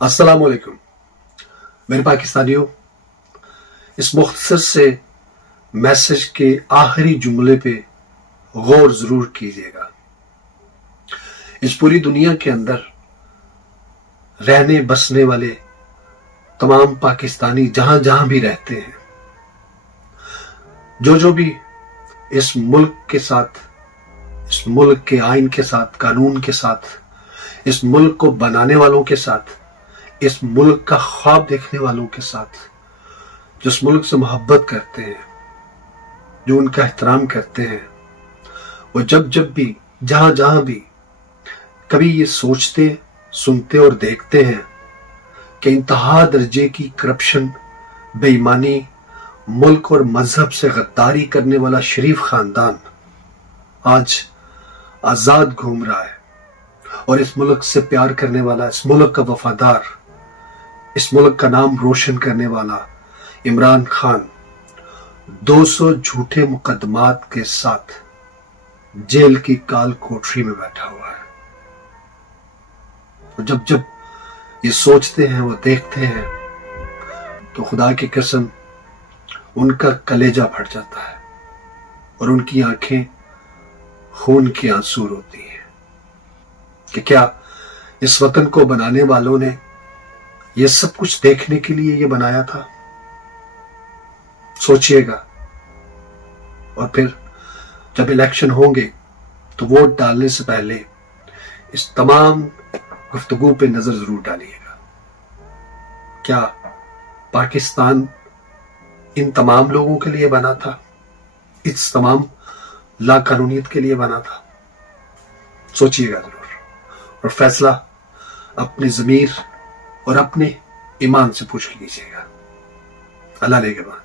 अस्सलाम वालेकुम मेरे पाकिस्तानियों, इस मुख्तसर से मैसेज के आखिरी जुमले पे गौर जरूर कीजिएगा। इस पूरी दुनिया के अंदर रहने बसने वाले तमाम पाकिस्तानी जहां जहां भी रहते हैं, जो भी इस मुल्क के साथ, इस मुल्क के आइन के साथ, कानून के साथ, इस मुल्क को बनाने वालों के साथ, इस मुल्क का ख्वाब देखने वालों के साथ, जो इस मुल्क से मोहब्बत करते हैं, जो उनका एहतराम करते हैं, वो जब भी जहां जहां भी कभी ये सोचते, सुनते और देखते हैं कि इंतहा दर्जे की करप्शन, बेईमानी, मुल्क और मजहब से गद्दारी करने वाला शरीफ खानदान आज आजाद घूम रहा है और इस मुल्क से प्यार करने वाला, इस मुल्क का वफादार, इस मुल्क का नाम रोशन करने वाला इमरान खान 200 झूठे मुकदमात के साथ जेल की काल कोठरी में बैठा हुआ है। तो जब ये सोचते हैं, वो देखते हैं, तो खुदा की कसम उनका कलेजा फट जाता है और उनकी आंखें खून की आंसू रोती हैं कि क्या इस वतन को बनाने वालों ने ये सब कुछ देखने के लिए ये बनाया था। सोचिएगा। और फिर जब इलेक्शन होंगे तो वोट डालने से पहले इस तमाम गुफ्तगू पे नजर जरूर डालिएगा। क्या पाकिस्तान इन तमाम लोगों के लिए बना था? इस तमाम लाकानूनियत के लिए बना था? सोचिएगा जरूर और फैसला अपनी ज़मीर और अपने ईमान से पूछ लीजिएगा। अल्लाह ने के बाद।